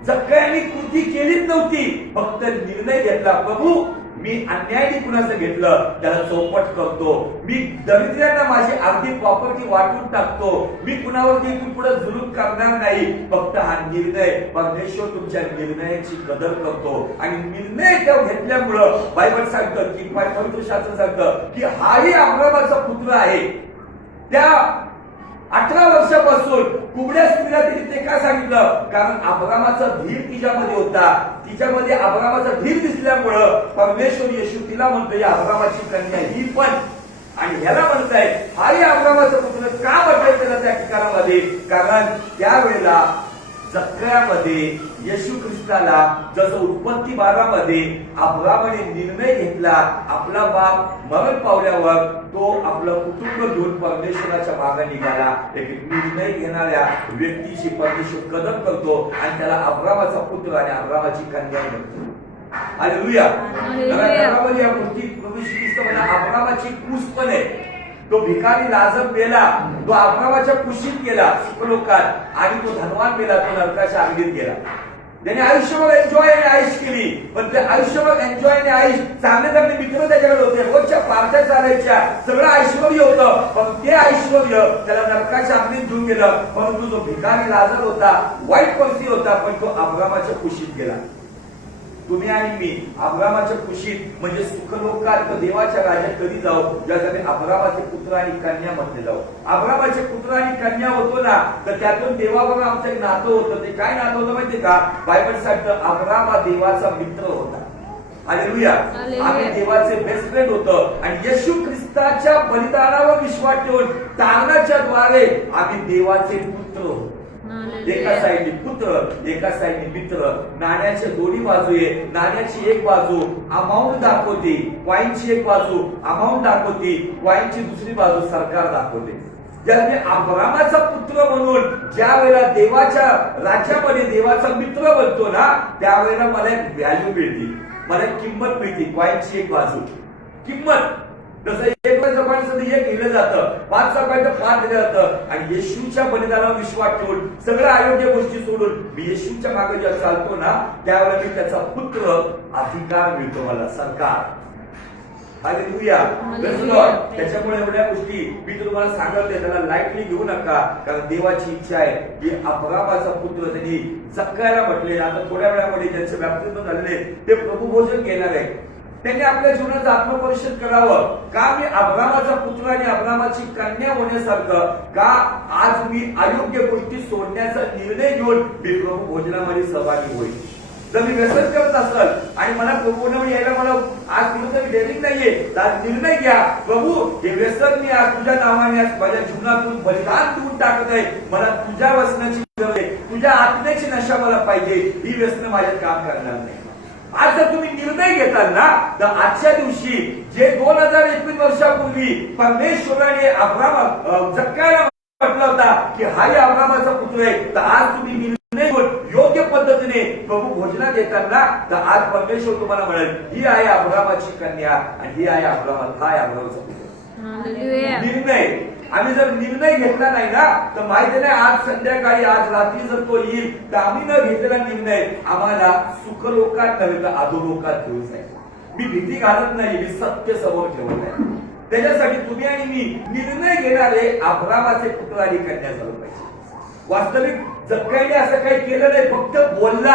जक्कयाने कृती केलीच नव्हती, फक्त निर्णय घेतला. प्रभू, मी अन्यायाने कुणाचं घेतलं त्याला चौपट करतो. मी दरिद्र्यांना माझी अर्धी प्रॉपर्टी वाटून टाकतो. मी कुणावरती इथून पुढे जुलूम करणार नाही. फक्त हा निर्णय, परमेश्वर तुमच्या निर्णयाची कदर करतो. आणि निर्णय त्या घेतल्यामुळं बायबल सांगतं की पवित्र शास्त्र सांगतं की हाही अब्रामाचा पुत्र आहे. त्या 18 वर्षापासून कुबड्या स्त्रीला ते काय सांगितलं? कारण अब्रामाचा धीर तिच्यामध्ये होता. तिच्यामध्ये अब्रामाचा धीर दिसल्यामुळं परमेश्वर येशू तिला म्हणतो या अब्रामाची कन्या ही पण. आणि ह्याला म्हणताय हाही अब्रामाचा पुत्र. का म्हटलंय त्याला त्या ठिकाणामध्ये? कारण त्यावेळेला जक्कयामध्ये येशू ख्रिस्ताला जसं उत्पत्ती 12 मध्ये अब्रामाने निर्णय घेतला, आपला बाप मरण पावल्यावर तो आपलं कुटुंब घेऊन परमेश्वराच्या मागे निघाला. एक निर्णय घेणाऱ्या व्यक्तीची परमेश्वर कदर करतो आणि त्याला अब्रामाचा पुत्र आणि अब्रामाची कन्या म्हणतो. हालेलुया. या गोष्टी प्रभू ख्रिस्त म्हणा अब्रामाची कूस पण आहे. तो भिकारी लाजर मेला, तो अब्रामाच्या कुशीत गेला लोकात, आणि तो धनवान मेला, तो नरकाच्या अग्नीत गेला. त्याने आयुष्यभर एन्जॉय आणि आयुष केली. पण ते आयुष्यभर एन्जॉय आणि आयुष, चांगले चांगले मित्र त्याच्याकडे होते, रोजच्या पार्ट्या चालायच्या, सगळं ऐश्वर्य होतं. पण ते ऐश्वर्य त्याला नरकाच्या अग्नीत घेऊन गेलं. परंतु जो भिकारी लाजर होता, वाईट परिस्थिती होता, पण तो अब्रामाच्या कुशीत गेला. तुम्ही आणि मी अब्रामाच्या कुशीत म्हणजे सुखलोकात देवाच्या राज्यात कधी जाऊ? ज्यासाठी अब्रामाचे पुत्र आणि कन्या म्हटले जाऊ. अब्रामाचे पुत्र आणि कन्या होतो ना, तर त्यातून देवाबरोबर आमचं एक नातं होतं. ते काय नातं होतं माहितीये का? बायबल सांगतं अब्राम हा देवाचा मित्र होता. हालेलुया. आम्ही देवाचे बेस्ट फ्रेंड होतो. आणि येशू ख्रिस्ताच्या बलिदानावर विश्वास ठेवून तारणाच्या द्वारे आम्ही देवाचे पुत्र होतो. एका साईडने पुत्र, एका साईडने मित्र. नाण्याच्या दोन्ही बाजू आहे. नाण्याची एक बाजू अमाऊंट दाखवते, कॉईनची एक बाजू अमाऊंट दाखवते, कॉईनची दुसरी बाजू सरकार दाखवते. ज्याने अब्रामाचा पुत्र म्हणून ज्या वेळेला देवाच्या राज्यामध्ये देवाचा मित्र बनतो ना, त्यावेळेला मला एक व्हॅल्यू मिळते, मला एक किंमत मिळते. कॉईनची एक बाजू किंमत. जसं एक जपानचं एक लिहिलं जातं, 5 जपानचं 5 दिलं जातं. आणि येशूच्या बलिदानावर विश्वास ठेवून सगळ्या अयोग्य गोष्टी सोडून मी येशूच्या मागे जेव्हा चालतो ना, त्यावेळेला मी त्याचा पुत्र, अधिकार मिळतो मला, सरकार. हालेलुया. Praise the Lord. त्याच्यामुळे एवढ्या गोष्टी मी तुम्हाला सांगते, त्याला लाईटली घेऊ नका, कारण देवाची इच्छा आहे की अब्रामाचा पुत्र त्यांनी जक्कायला म्हटले. आता थोड्या वेळामध्ये ज्यांचे बॅप्तिस्म झालेले ते प्रभू भोजन घेणार आहे, त्यांनी आपल्या जीवनाचं आत्मपरिक्षण करावं. का मी अब्रामाचा पुत्र आणि अब्रामाची कन्या होण्यासारखं, का आज मी अयोग्य गोष्टी सोडण्याचा निर्णय घेऊन मी प्रभू भोजनामध्ये सहभागी होईल. जर मी व्यसन करत असेल आणि मला प्रभूने यायला मला आज कुठं डेअरिंग नाहीये, तर निर्णय घ्या, प्रभू हे व्यसन मी आज तुझ्या नावाने आज माझ्या जीवनातून बलिदान देऊन टाकत आहे. मला तुझ्या व्यसनाची गरज आहे, तुझ्या आत्म्याची नशा मला पाहिजे. ही व्यसन माझ्यात काम करणार नाही. आज जर तुम्ही निर्णय घेताल ना, तर आजच्या दिवशी जे 2021 वर्षापूर्वी परमेश्वराने जक्कायला म्हटलं होता की हाही अब्रामाचा पुत्र आहे, तर आज तुम्ही निर्णय घेऊन योग्य पद्धतीने प्रभू भोजनात येताना, तर आज परमेश्वर तुम्हाला म्हणेल ही आहे अब्रामाची कन्या आणि ही आहे अब्रामाचा पुत्र. निर्णय आम्ही जर निर्णय घेतला नाही ना, तर माहिती नाही आज संध्याकाळी आज रात्री जर तो येईल, तर आम्ही न घेतलेला निर्णय आम्हाला सुखलोकात नव्हे तर अधोलोकात घेऊन जाईल. मी भीती घालत नाही, मी सत्य समोर ठेवत आहे. त्याच्यासाठी तुम्ही आणि मी निर्णय घेणारे अब्रामाचे पुत्र आणि कन्या झालं पाहिजे. वास्तविक जक्काईने असं काही केलं नाही, फक्त बोलला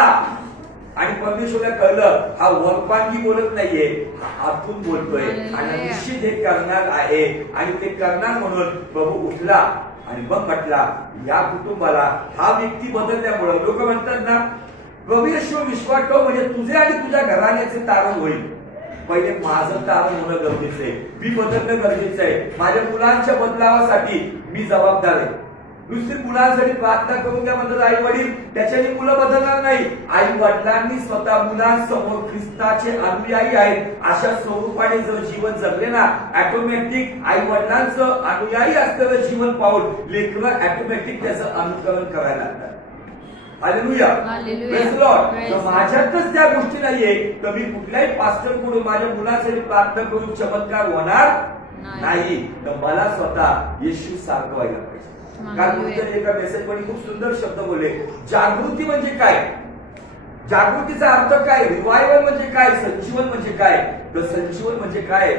आणि परमेश्वराला कळलं हा वरपांगी बोलत नाहीये, हा आतून बोलतोय आणि निश्चित हे करणार आहे. आणि ते करणार म्हणून प्रभू उठला आणि मग म्हटला या कुटुंबाला, हा व्यक्ती बदलल्यामुळे लोक म्हणतात ना, प्रभू येशूवर विश्वास ठेव म्हणजे तुझे आणि तुझ्या घराण्याचे तारण होईल. पहिले माझं तारण होणं गरजेचं आहे, मी बदलणं गरजेचं आहे. माझ्या मुलांच्या बदलावासाठी मी जबाबदार आहे. नुसती मुलांसाठी प्रार्थना करून द्या म्हणतात आई वडील, त्याच्याने मुलं बदलणार नाही. आई वडिलांनी स्वतः मुलांसमोर ख्रिस्ताचे अनुयायी आहेत अशा स्वरूपाने जर जीवन जगले ना, ऑटोमॅटिक आई वडिलांचं अनुयायी असलेलं जीवन पाहून लेकरं ऑटोमॅटिक त्याचं अनुकरण करायला लागतात. हालेलुया. Praise the Lord. तर माझ्यातच त्या गोष्टी नाहीये, तर मी कुठल्याही पास्टर कडून माझ्या मुलासाठी प्रार्थना करून चमत्कार होणार नाही. तर मला स्वतः येशू सारखं व्हायला पाहिजे. कारण एका मेसेज मध्ये खूप सुंदर शब्द बोलले, जागृती म्हणजे काय, जागृतीचा अर्थ काय, रिवायवल म्हणजे काय, संजीवन म्हणजे काय. तर संजीवन म्हणजे काय,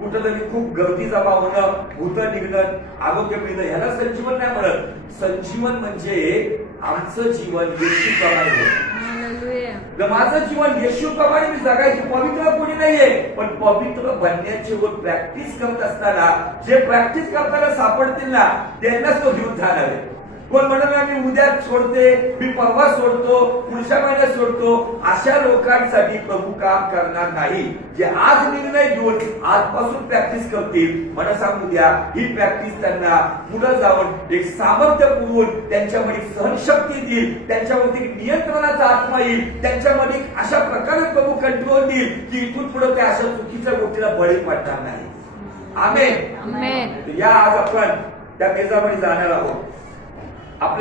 कुठंतरी खूप गर्दी जमा होणं, भूत निघणं, आरोग्य मिळणं, ह्याला संजीवन नाही म्हणत. संजीवन म्हणजे आमचं जीवन येशू प्रमाणे होतं. माझं जीवन येशू प्रमाणे मी जगायचं. पवित्र कोणी नाहीये, पण पवित्र बनण्याची प्रॅक्टिस करत असताना जे प्रॅक्टिस करताना सापडतील ना, त्यांनाच तो जीवन झाला आहे. कोण म्हणाला मी उद्या सोडते, मी परवा सोडतो, पुढच्या महिन्यात सोडतो, अशा लोकांसाठी प्रभू काम करणार नाही. जे आज निर्णय घेऊन आजपासून प्रॅक्टिस करतील, मला सांगू द्या, ही प्रॅक्टिस त्यांना पुढे जाऊन एक सामर्थ्य पुरवून त्यांच्यामध्ये सहनशक्ती देईल, त्यांच्यामध्ये नियंत्रणाचा आत्मा येईल, त्याच्यामध्ये अशा प्रकारे प्रभू कंट्रोल देईल की इथून पुढे त्या अशा चुकीच्या गोष्टीला बळी पडणार नाही. आमेन. या आज आपण त्या मेजामध्ये जाणार आहोत. आपल्या